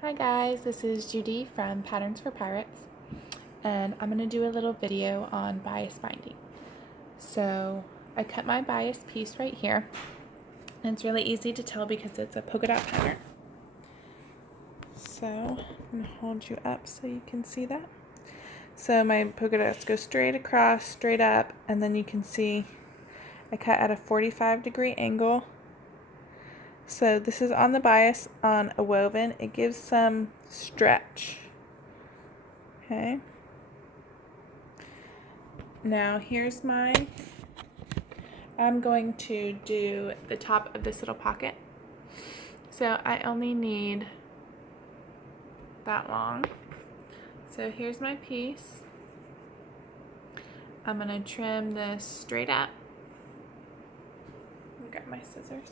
Hi guys, this is Judy from Patterns for Pirates, and I'm going to do a little video on bias binding. So I cut my bias piece right here, and it's really easy to tell because it's a polka dot pattern. So I'm going to hold you up so you can see that. So my polka dots go straight across, straight up, and then you can see I cut at a 45-degree angle. So this is on the bias on a woven. It gives some stretch. Okay. Now here's mine. I'm going to do the top of this little pocket. So I only need that long. So here's my piece. I'm going to trim this straight up. Let me grab my scissors.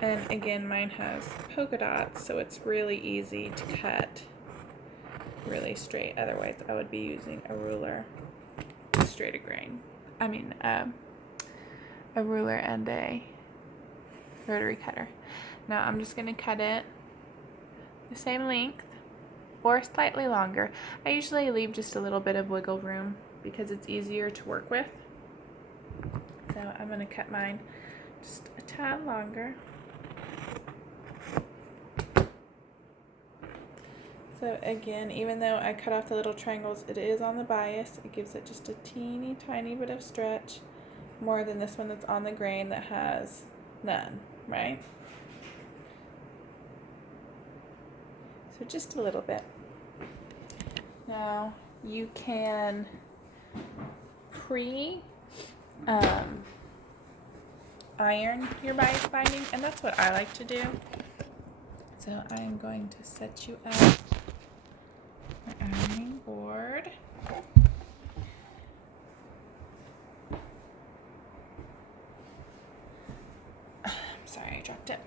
And again, mine has polka dots, so it's really easy to cut really straight. Otherwise, I would be using a ruler, straight a grain. I mean, a ruler and a rotary cutter. Now I'm just going to cut it the same length or slightly longer. I usually leave just a little bit of wiggle room because it's easier to work with. So I'm going to cut mine just a tad longer. So again, even though I cut off the little triangles, it is on the bias. It gives it just a teeny tiny bit of stretch, more than this one that's on the grain that has none, right? So just a little bit. Now you can iron your bias binding, and that's what I like to do. So I'm going to set you up my ironing board. Sorry, I dropped it.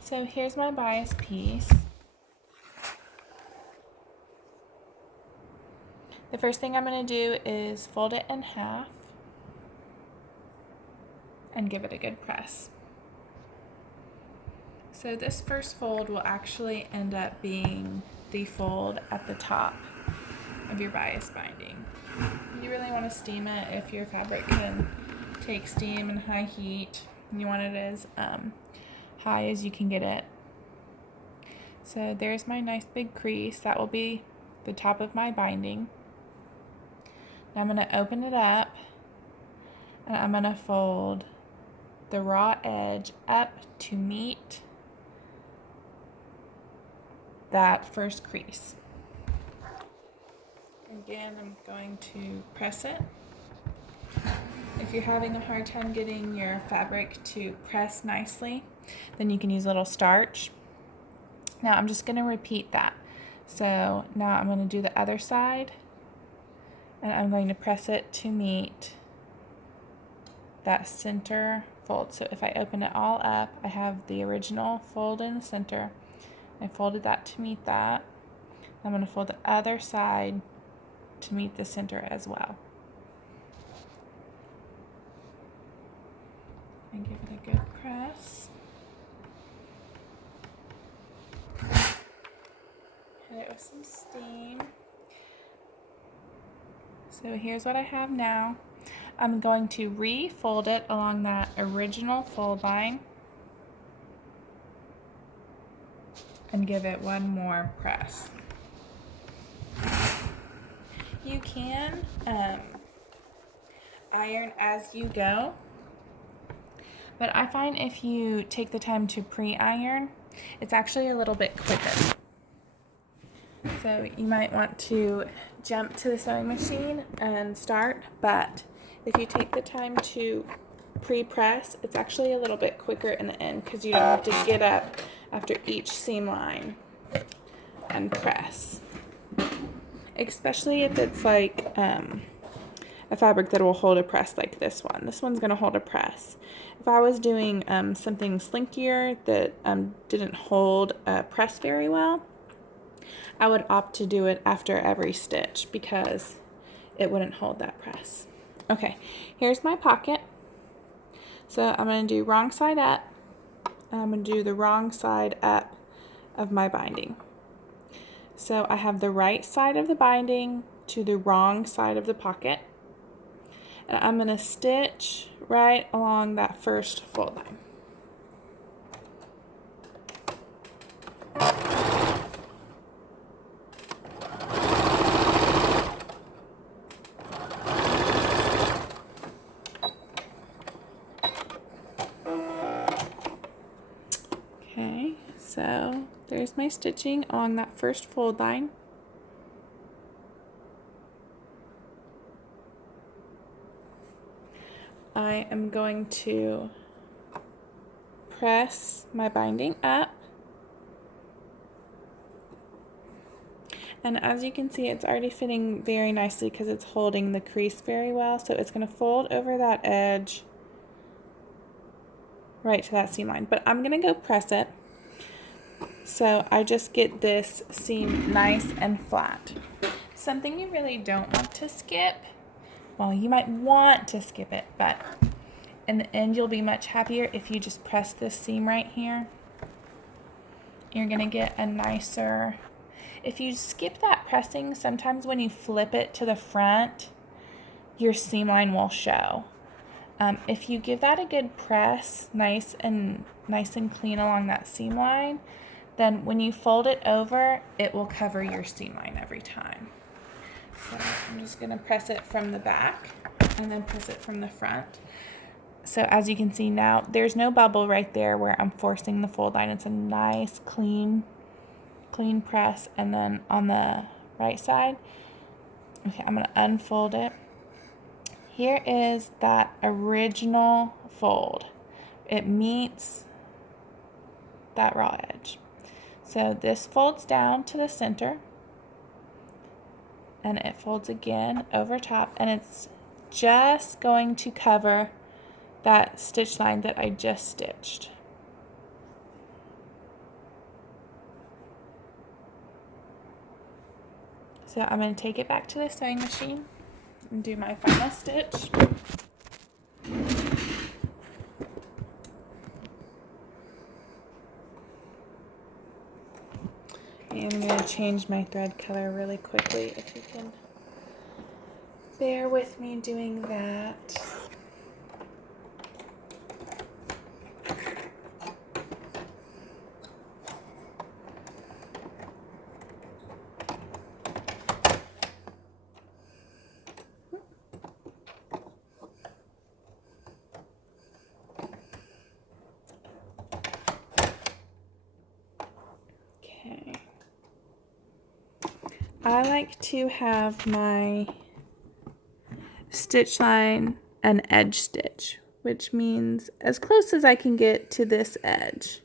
So here's my bias piece. The first thing I'm going to do is fold it in half and give it a good press. So this first fold will actually end up being the fold at the top of your bias binding. You really want to steam it if your fabric can take steam and high heat. You want it as high as you can get it. So there's my nice big crease. That will be the top of my binding. Now I'm going to open it up and I'm going to fold the raw edge up to meet that first crease. Again, I'm going to press it. If you're having a hard time getting your fabric to press nicely, then you can use a little starch. Now I'm just going to repeat that. So now I'm going to do the other side, and I'm going to press it to meet that center fold. So if I open it all up, I have the original fold in the center. I folded that to meet that. I'm going to fold the other side to meet the center as well. And give it a good press. Hit it with some steam. So here's what I have now. I'm going to refold it along that original fold line and give it one more press. You can iron as you go, but I find if you take the time to pre-iron, it's actually a little bit quicker. So you might want to jump to the sewing machine and start, but if you take the time to pre-press, it's actually a little bit quicker in the end because you don't have to get up after each seam line and press. Especially if it's like a fabric that will hold a press like this one. This one's going to hold a press. If I was doing something slinkier that didn't hold a press very well, I would opt to do it after every stitch because it wouldn't hold that press. Okay, here's my pocket. So I'm going to do wrong side up I'm going to do the wrong side up of my binding. So I have the right side of the binding to the wrong side of the pocket. And I'm going to stitch right along that first fold line. Okay, so there's my stitching along that first fold line. I am going to press my binding up. And as you can see, it's already fitting very nicely because it's holding the crease very well. So it's going to fold over that edge right to that seam line. But I'm going to go press it so I just get this seam nice and flat. Something you really don't want to skip, well, you might want to skip it, but in the end you'll be much happier if you just press this seam right here. You're going to get a nicer... If you skip that pressing, sometimes when you flip it to the front, your seam line will show. If you give that a good press, nice and clean along that seam line, then when you fold it over, it will cover your seam line every time. So I'm just going to press it from the back and then press it from the front. So as you can see now, there's no bubble right there where I'm forcing the fold line. It's a nice, clean press. And then on the right side, okay, I'm going to unfold it. Here is that original fold. It meets that raw edge. So this folds down to the center, and it folds again over top, and it's just going to cover that stitch line that I just stitched. So I'm going to take it back to the sewing machine and do my final stitch. And I'm going to change my thread color really quickly, if you can bear with me doing that. I like to have my stitch line an edge stitch, which means as close as I can get to this edge.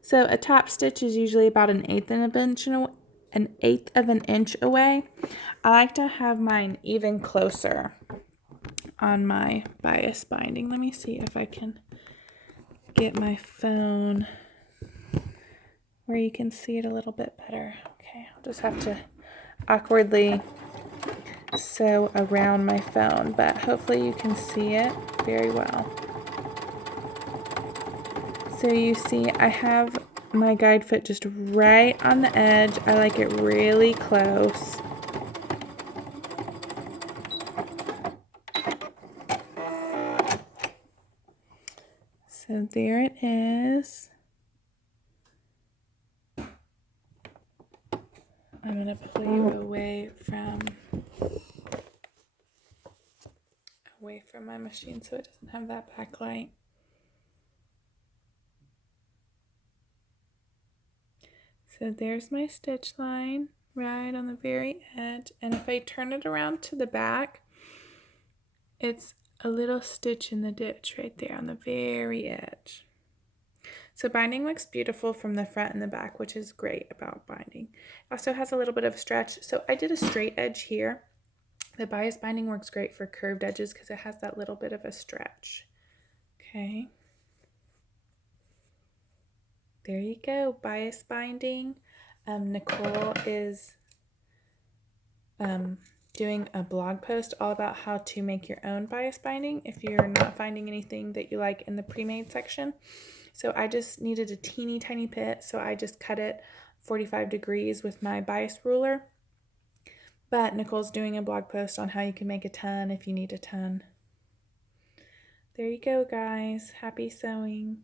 So a top stitch is usually about an eighth of an inch away. I like to have mine even closer on my bias binding. Let me see if I can get my phone where you can see it a little bit better. Okay, I'll just have to awkwardly sew around my phone, but hopefully you can see it very well. So you see I have my guide foot just right on the edge. I like it really close. So there it is. I'm going to pull you away from my machine so it doesn't have that backlight. So there's my stitch line right on the very edge, and if I turn it around to the back, it's a little stitch in the ditch right there on the very edge. So binding looks beautiful from the front and the back, which is great about binding. It also has a little bit of stretch. So I did a straight edge here. The bias binding works great for curved edges because it has that little bit of a stretch. Okay. There you go, bias binding. Nicole is doing a blog post all about how to make your own bias binding if you're not finding anything that you like in the pre-made section. So I just needed a teeny tiny bit, so I just cut it 45 degrees with my bias ruler. But Nicole's doing a blog post on how you can make a ton if you need a ton. There you go, guys. Happy sewing.